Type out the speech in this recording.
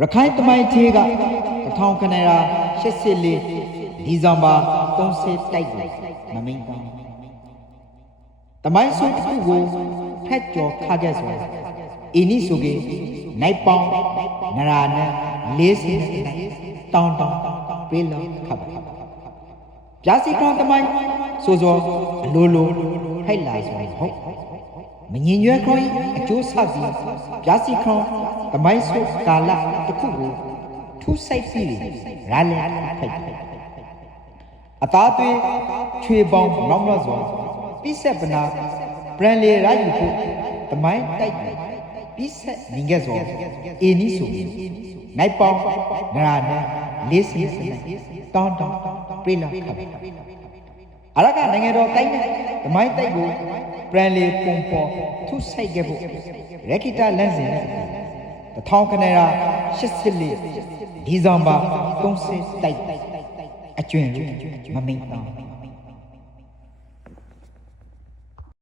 ရခိုင်တမိုင်းသေးက1000ခဏရာ84ဒီဇင်ဘာ30တိုက်ကိုမမိန်တောင်းတမိုင်းစုတစ်ခုကိုဖက်ကျော်ခါခဲ့ဆိုအင်းဤဆိုကေနိုင်ပေါင်းနရာနဲ့40တောင်းပေးလို့ခပ်ပြာစီကောင်းတမိုင်းဆိုစောအလိုလိုထိုက်လာဆိုဟုတ်မငင်ရွယ်ခေါင်းအကျိုးဆောက်ပြီးပြာစီခေါင်းတမိုင်းစုကာလတစ်ခုကိုထူးဆိုင်ပြီးရာလဲထိုက်အသားသွေးချွေပေါင်းနောက်တော့ဆိုပိဆက်ပနာပရန်လေရယူဖို့တမိုင်းတိုက်ပိဆက်နေခဲ့ဆိုအင်းဤဆိုနိုင်ပေါင်းနရာနဲ့40တောင်းပြေးလောက်ခပ်အရကနိုင်ငံတော်တိုင်းနဲ့တမိုင်းတိုက်ကိုပရန်လေပုံပေါ်ထူးဆိုင်ခဲ့ဖို့ရခိတလန့်စင်နဲ့1000ခဏရာ84ဒီဇင်ဘာ30တိုက်အကျွင့်မမိန်တောင်း